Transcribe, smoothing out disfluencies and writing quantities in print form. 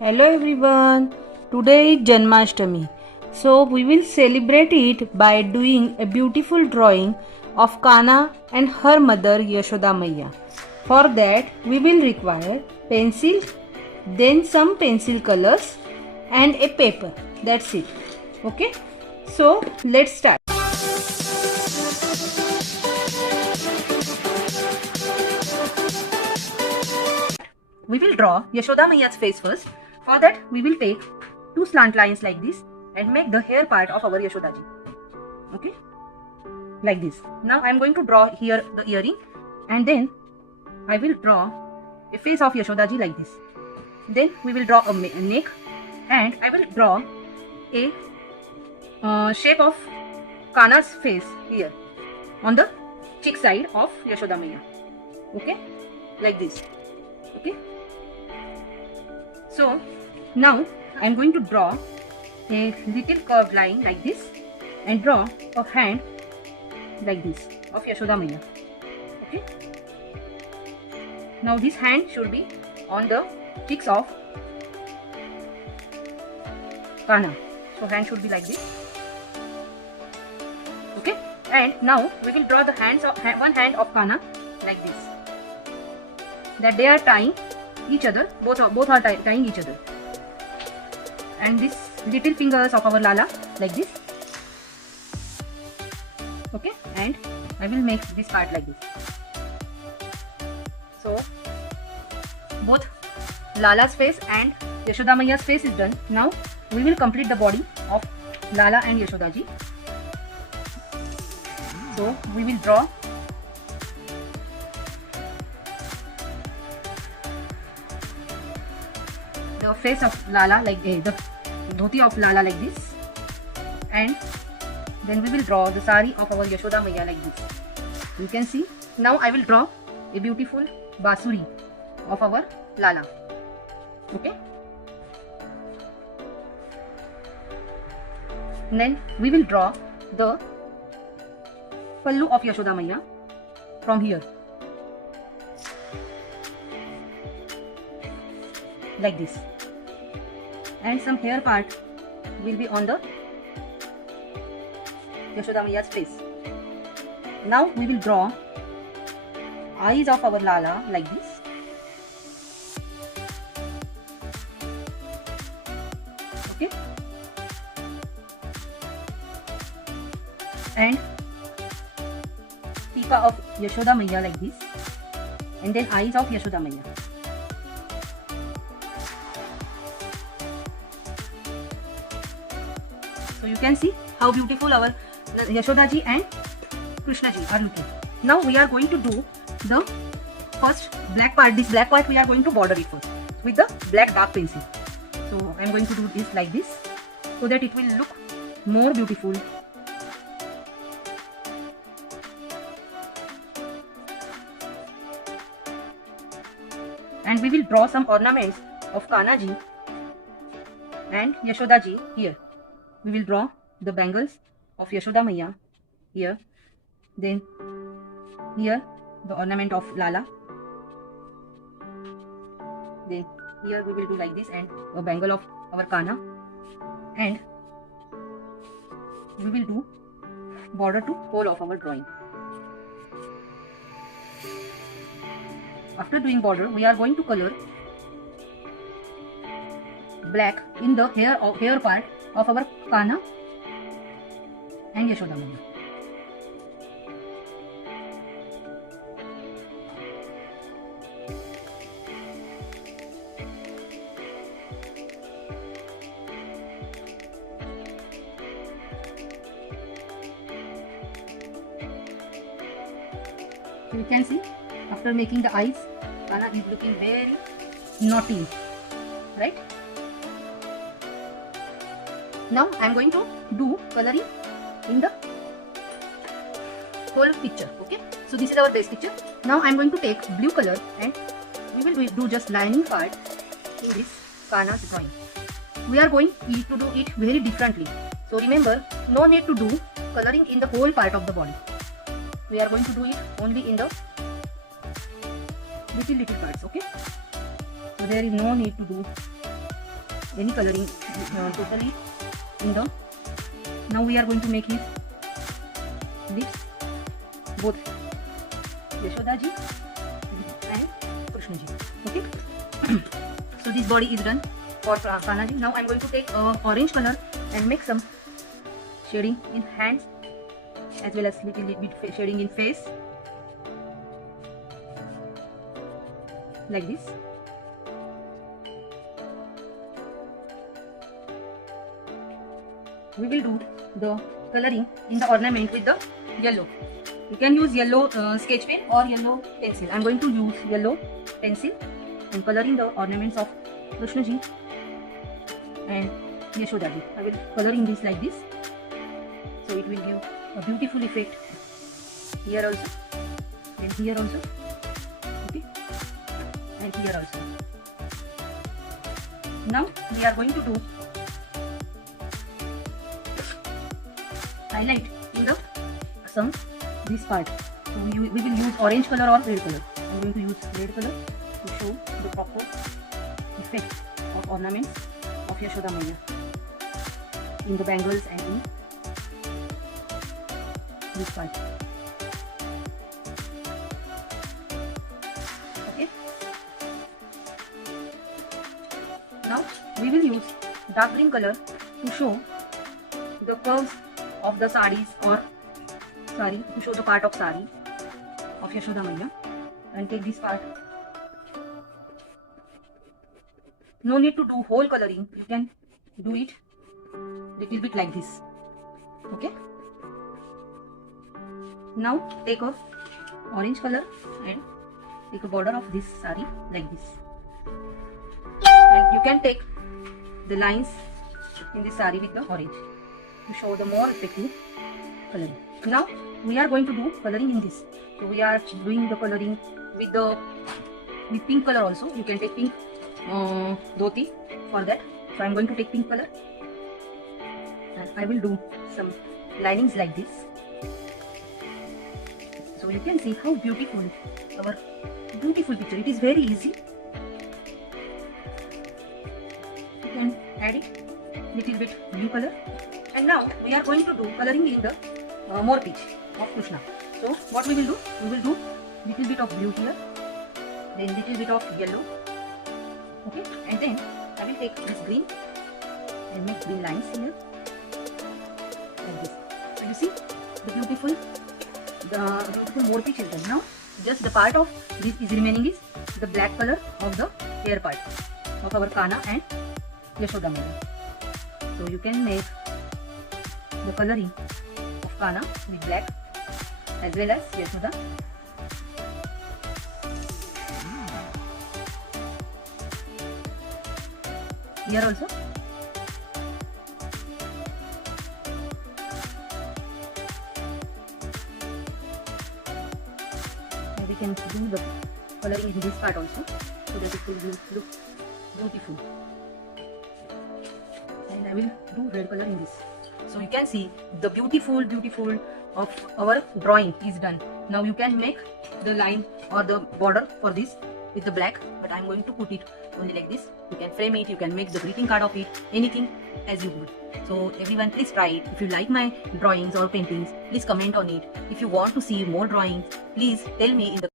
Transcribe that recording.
Hello everyone. Today is Janmashtami. So we will celebrate it by doing a beautiful drawing of Kana and her mother Yashoda Maiya. For that we will require pencil, then some pencil colors and a paper. That's it. Okay? So let's start. We will draw Yashoda Maiya's face first. For that, we will take two slant lines like this and make the hair part of our Yashoda ji. Okay? Like this. Now I am going to draw here the earring and then I will draw a face of Yashoda ji like this. Then we will draw a neck and I will draw a shape of Kana's face here on the cheek side of Yashoda Maiya. Okay? Like this. Okay? So now I am going to draw a little curved line like this and draw a hand like this of Yashoda Maiya. Okay. Now this hand should be on the cheeks of Kana. So hand should be like this. Okay. And now we will draw the hands of one hand of Kana like this. That they are tying each other, both are tying each other, and this little fingers of our Lala like this. Okay, and I will make this part like this. So both Lala's face and Yashoda Maiya's face is done. Now we will complete the body of Lala and Yashoda ji. So we will draw the face of Lala like the dhoti of Lala like this, and then we will draw the sari of our Yashoda Maiya like this. You can see. Now I will draw a beautiful basuri of our Lala. Okay. Then we will draw the pallu of Yashoda Maiya from here like this, and some hair part will be on the Yashoda Maiya's face. Now we will draw eyes of our Lala like this, okay, and tipa of Yashoda Maiya like this, and then eyes of Yashoda Maiya. So you can see how beautiful our Yashoda ji and Krishna ji are looking. Now we are going to do the first black part. This black part we are going to border it first with the black dark pencil. So I am going to do this like this so that it will look more beautiful. And we will draw some ornaments of Kana ji and Yashoda ji here. We will draw the bangles of Yashoda Maiya here, then here the ornament of Lala, then here we will do like this and a bangle of our Kana, and we will do border to whole of our drawing. After doing border, we are going to color black in the hair part of our Kana and Yashoda Maiya. So you can see after making the eyes, Kana is looking very naughty, right? Now I am going to do coloring in the whole picture. Okay, so this is our base picture. Now I am going to take blue color and we will do just lining part in this Kana's drawing. We are going to do it very differently. So remember, no need to do coloring in the whole part of the body. We are going to do it only in the little parts. Okay, so there is no need to do any coloring totally in the. Now we are going to make his lips, both Yashoda ji and Krishna ji. Okay. So this body is done for Kana ji. Now I am going to take orange color and make some shading in hands as well as little bit shading in face, like this. We will do the coloring in the ornament with the yellow. You can use yellow sketch pen or yellow pencil. I am going to use yellow pencil and coloring the ornaments of Krishna ji and Yashoda ji. I will coloring this like this, so it will give a beautiful effect here also and here also. Okay, and here also. Now we are going to do highlight in the this part. So we will use orange color or red color. I am going to use red color to show the proper effect of ornaments of Yashoda Maiya in the bangles and in this part. Okay. Now we will use dark green color to show the curves of the sarees or sari, to show the part of sari of Yashoda Maiya, and take this part. No need to do whole coloring, you can do it little bit like this. Okay. Now take a orange color and take a border of this sari like this, and you can take the lines in this sari with the orange to show the more effective coloring. Now we are going to do coloring in this. So we are doing the coloring with pink color also. You can take pink dhoti for that. So I am going to take pink color and I will do some linings like this. So you can see how beautiful our beautiful picture. It is very easy. You can add it little bit blue color, and now we are going to do coloring in the more peach of Krishna. So what we will do? We will do little bit of blue here, then little bit of yellow. Okay, and then I will take this green and make green lines here like this. So you see the beautiful more peach is done. Now just the part of this is remaining is the black color of the hair part of our Kana and Yashoda Maiya. So you can make the coloring of Kana with black as well as Yashoda. Here also. And we can do the coloring in this part also, so that it will look beautiful. And I will do red color in this. So you can see the beautiful of our drawing is done. Now you can make the line or the border for this with the black, but I am going to put it only like this. You can frame it, you can make the greeting card of it, anything as you would. So everyone, please try it. If you like my drawings or paintings, please comment on it. If you want to see more drawings, please tell me in the